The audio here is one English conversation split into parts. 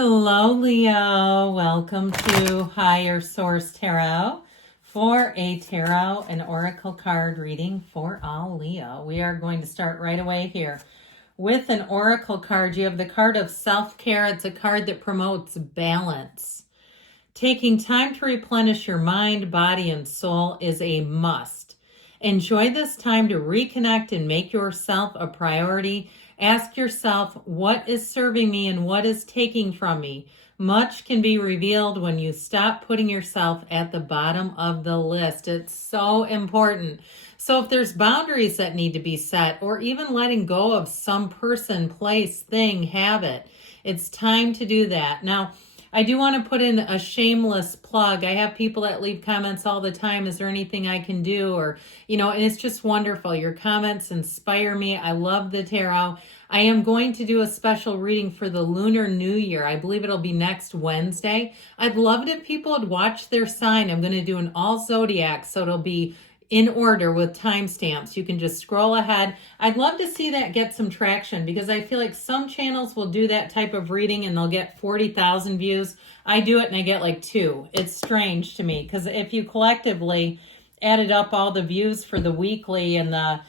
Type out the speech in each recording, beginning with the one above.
Hello, Leo. Welcome to Higher Source Tarot for a tarot and oracle card reading for all Leo. We are going to start right away here with an oracle card. You have the card of self-care. It's a card that promotes balance. Taking time to replenish your mind, body, and soul is a must. Enjoy this time to reconnect and make yourself a priority. Ask yourself, what is serving me and what is taking from me? Much can be revealed when you stop putting yourself at the bottom of the list. It's so important. So if there's boundaries that need to be set, or even letting go of some person, place, thing, habit, it's time to do that. Now, I do want to put in a shameless plug. I have people that leave comments all the time. Is there anything I can do? Or, and it's just wonderful. Your comments inspire me. I love the tarot. I am going to do a special reading for the Lunar New Year. I believe it'll be next Wednesday. I'd love it if people would watch their sign. I'm going to do an all zodiac, so it'll be in order with timestamps. You can just scroll ahead. I'd love to see that get some traction because I feel like some channels will do that type of reading and they'll get 40,000 views. I do it and I get like 2. It's strange to me because if you collectively added up all the views for the weekly and the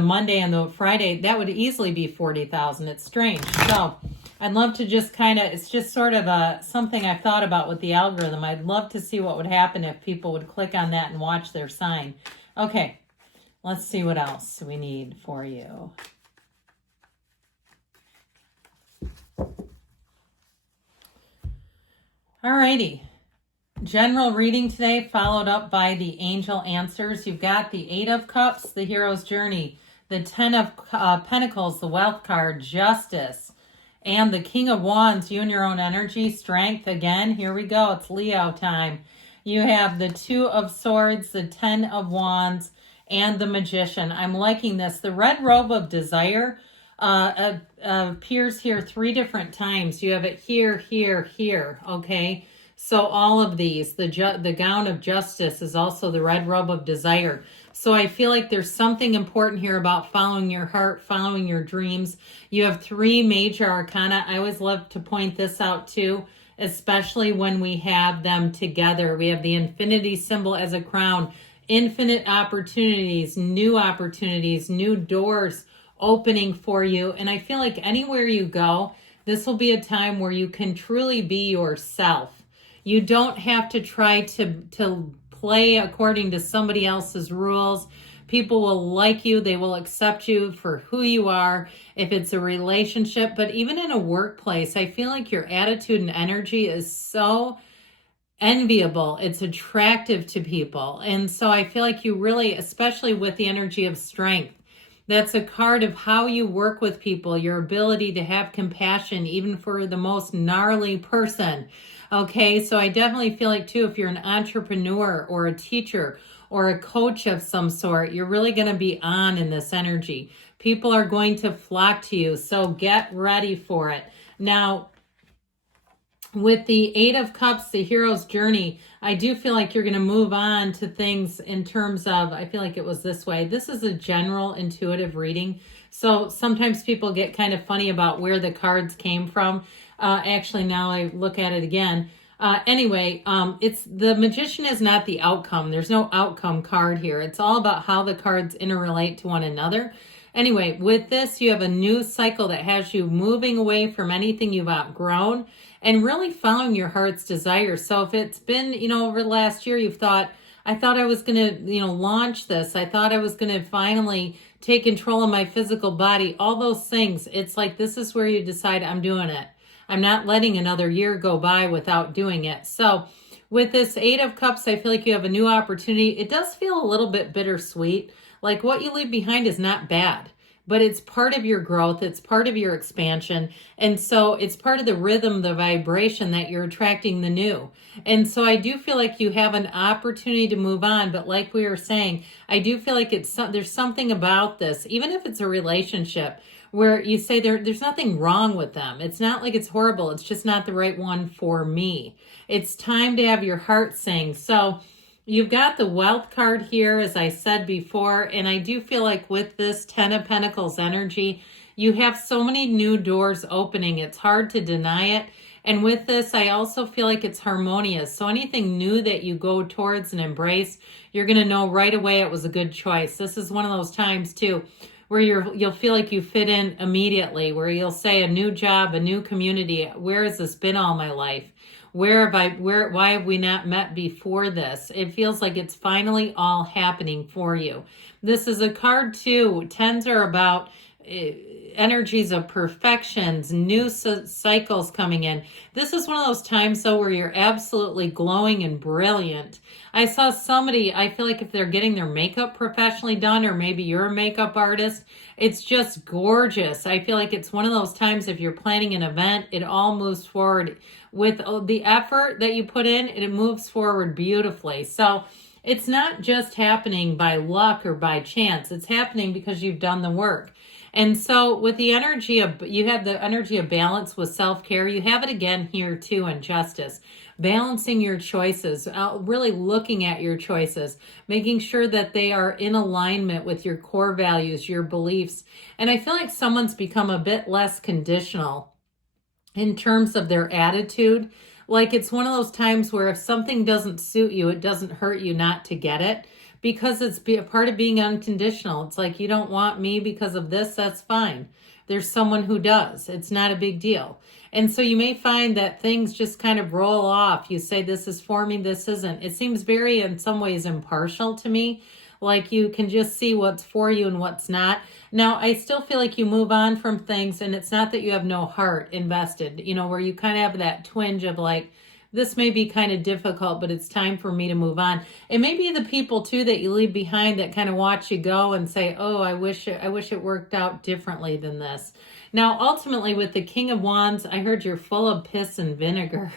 Monday and the Friday, that would easily be 40,000. It's strange. So I'd love to just it's just sort of something I've thought about with the algorithm. I'd love to see what would happen if people would click on that and watch their sign. Okay, let's see what else we need for you. Alrighty. General reading today, followed up by the angel answers. You've got the 8 of Cups, the hero's journey, the 10 of Pentacles, the wealth card, justice, and the King of Wands, you and your own energy, strength. Again, here we go. It's Leo time. You have the 2 of Swords, the 10 of Wands, and the Magician. I'm liking this. The red robe of desire appears here 3 different times. You have it here, here, here, okay? So all of these, the gown of justice is also the red robe of desire. So I feel like there's something important here about following your heart, following your dreams. You have 3 major arcana. I always love to point this out too, especially when we have them together. We have the infinity symbol as a crown, infinite opportunities, new doors opening for you. And I feel like anywhere you go, this will be a time where you can truly be yourself. You don't have to try to play according to somebody else's rules. People will like you. They will accept you for who you are if it's a relationship. But even in a workplace, I feel like your attitude and energy is so enviable. It's attractive to people. And so I feel like you really, especially with the energy of strength, that's a card of how you work with people, your ability to have compassion, even for the most gnarly person. Okay, so I definitely feel like too, if you're an entrepreneur or a teacher or a coach of some sort, you're really going to be on in this energy. People are going to flock to you, so get ready for it. Now, with the 8 of Cups, the hero's journey, I do feel like you're going to move on to things in terms of, I feel like it was this way. This is a general intuitive reading. So sometimes people get kind of funny about where the cards came from. Actually, now I look at it again. It's the Magician is not the outcome. There's no outcome card here. It's all about how the cards interrelate to one another. Anyway, with this, you have a new cycle that has you moving away from anything you've outgrown and really following your heart's desire. So if it's been, over the last year, you've thought, I thought I was going to, launch this. I thought I was going to finally take control of my physical body, all those things. It's like, this is where you decide I'm doing it. I'm not letting another year go by without doing it. So with this 8 of Cups, I feel like you have a new opportunity. It does feel a little bit bittersweet. Like what you leave behind is not bad, but it's part of your growth. It's part of your expansion. And so it's part of the rhythm, the vibration that you're attracting the new. And so I do feel like you have an opportunity to move on. But like we were saying, I do feel like there's something about this, even if it's a relationship, where you say there's nothing wrong with them. It's not like it's horrible. It's just not the right one for me. It's time to have your heart sing. So you've got the wealth card here, as I said before, and I do feel like with this 10 of Pentacles energy, you have so many new doors opening. It's hard to deny it. And with this, I also feel like it's harmonious. So anything new that you go towards and embrace, you're going to know right away it was a good choice. This is one of those times too where you'll feel like you fit in immediately, where you'll say a new job, a new community. Where has this been all my life? Why have we not met before this? It feels like it's finally all happening for you. This is a card too. Tens are about energies of perfections, new cycles coming in. This is one of those times though where you're absolutely glowing and brilliant. I saw somebody, I feel like if they're getting their makeup professionally done, or maybe you're a makeup artist, it's just gorgeous. I feel like it's one of those times if you're planning an event, it all moves forward with the effort that you put in, it moves forward beautifully. So it's not just happening by luck or by chance. It's happening because you've done the work. And so with the energy of, you have the energy of balance with self-care. You have it again here too in justice. Balancing your choices, really looking at your choices, making sure that they are in alignment with your core values, your beliefs. And I feel like someone's become a bit less conditional in terms of their attitude. Like it's one of those times where if something doesn't suit you, it doesn't hurt you not to get it, because it's a part of being unconditional. It's like, you don't want me because of this, that's fine. There's someone who does. It's not a big deal. And so you may find that things just kind of roll off. You say, this is for me, this isn't. It seems very, in some ways, impartial to me. Like you can just see what's for you and what's not. Now, I still feel like you move on from things, and it's not that you have no heart invested, where you kind of have that twinge of like, this may be kind of difficult, but it's time for me to move on. It may be the people too that you leave behind that kind of watch you go and say, oh, I wish it worked out differently than this. Now, ultimately with the King of Wands, I heard you're full of piss and vinegar.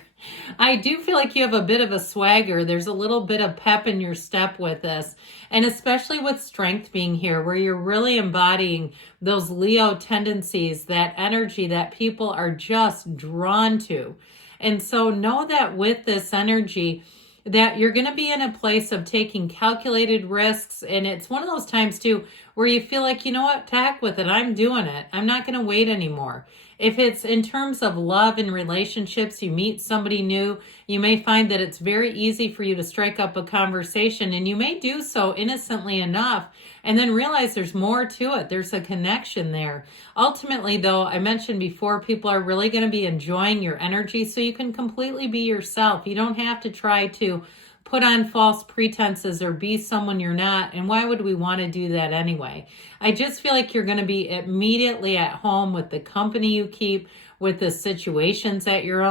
I do feel like you have a bit of a swagger. There's a little bit of pep in your step with this. And especially with strength being here, where you're really embodying those Leo tendencies, that energy that people are just drawn to. And so know that with this energy, that you're going to be in a place of taking calculated risks. And it's one of those times too, where you feel like, you know what, tack with it. I'm doing it. I'm not going to wait anymore. If it's in terms of love and relationships, you meet somebody new, you may find that it's very easy for you to strike up a conversation, and you may do so innocently enough and then realize there's more to it. There's a connection there. Ultimately, though, I mentioned before, people are really going to be enjoying your energy, so you can completely be yourself. You don't have to try to put on false pretenses or be someone you're not. And why would we want to do that anyway? I just feel like you're going to be immediately at home with the company you keep, with the situations that you're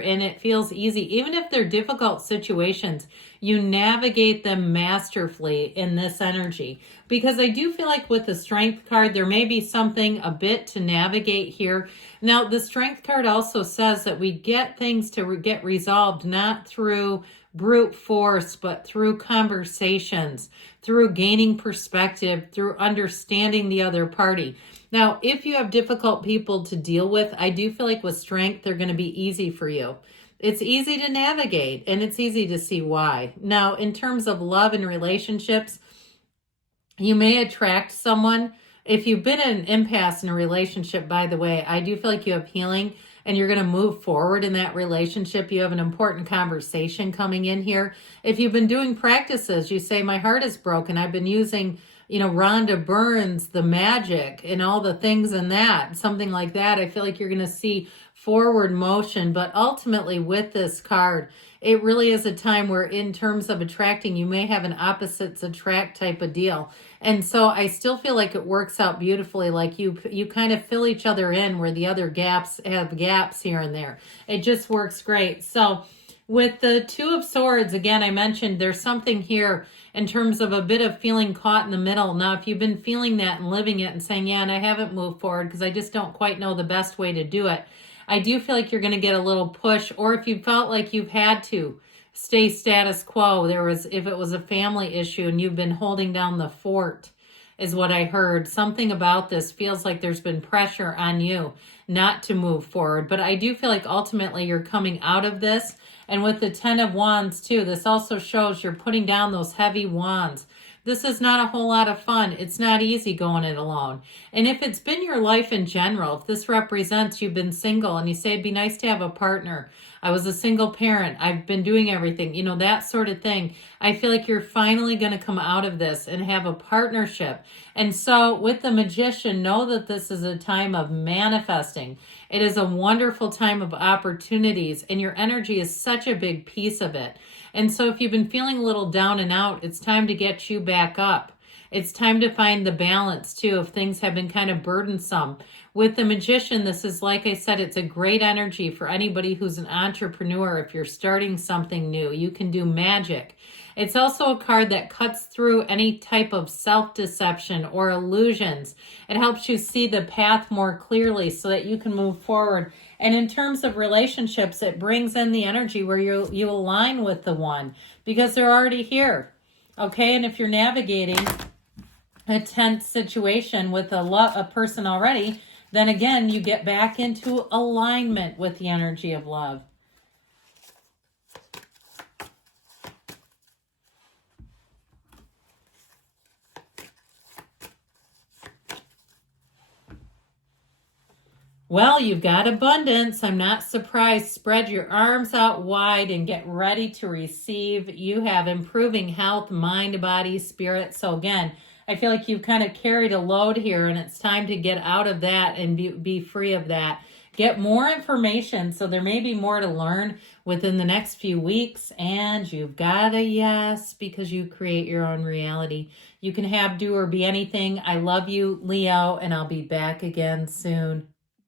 in. It feels easy. Even if they're difficult situations, you navigate them masterfully in this energy. Because I do feel like with the Strength card, there may be something a bit to navigate here. Now, the Strength card also says that we get things to get resolved, not through brute force, but through conversations, through gaining perspective, through understanding the other party. Now, if you have difficult people to deal with, I do feel like with Strength, they're going to be easy for you. It's easy to navigate, and it's easy to see why. Now, in terms of love and relationships, you may attract someone. If you've been in an impasse in a relationship, by the way, I do feel like you have healing and you're going to move forward in that relationship. You have an important conversation coming in here. If you've been doing practices, you say, my heart is broken. I've been using, Rhonda Byrne's, the magic and all the things in that, something like that. I feel like you're going to see forward motion. But ultimately with this card, it really is a time where in terms of attracting, you may have an opposites attract type of deal. And so I still feel like it works out beautifully. Like you kind of fill each other in where the other gaps have gaps here and there. It just works great. So with the Two of Swords, again, I mentioned there's something here in terms of a bit of feeling caught in the middle. Now, if you've been feeling that and living it and saying, yeah, and I haven't moved forward because I just don't quite know the best way to do it, I do feel like you're going to get a little push. Or if you felt like you've had to stay status quo, if it was a family issue and you've been holding down the fort, is what I heard. Something about this feels like there's been pressure on you not to move forward. But I do feel like ultimately you're coming out of this. And with the Ten of Wands too, this also shows you're putting down those heavy wands. This is not a whole lot of fun. It's not easy going it alone. And if it's been your life in general, if this represents you've been single and you say it'd be nice to have a partner, I was a single parent, I've been doing everything, you know, that sort of thing. I feel like you're finally going to come out of this and have a partnership. And so with the Magician, know that this is a time of manifesting. It is a wonderful time of opportunities, and your energy is such a big piece of it. And so if you've been feeling a little down and out, it's time to get you back up. It's time to find the balance too if things have been kind of burdensome. With the Magician, this is, like I said, it's a great energy for anybody who's an entrepreneur. If you're starting something new, you can do magic. It's also a card that cuts through any type of self-deception or illusions. It helps you see the path more clearly so that you can move forward. And in terms of relationships, it brings in the energy where you align with the one because they're already here. Okay, and if you're navigating a tense situation with a person already, then again, you get back into alignment with the energy of love. Well, you've got abundance. I'm not surprised. Spread your arms out wide and get ready to receive. You have improving health, mind, body, spirit. So again, I feel like you've kind of carried a load here, and it's time to get out of that and be free of that. Get more information. So there may be more to learn within the next few weeks, and you've got a yes because you create your own reality. You can have, do, or be anything. I love you, Leo, and I'll be back again soon.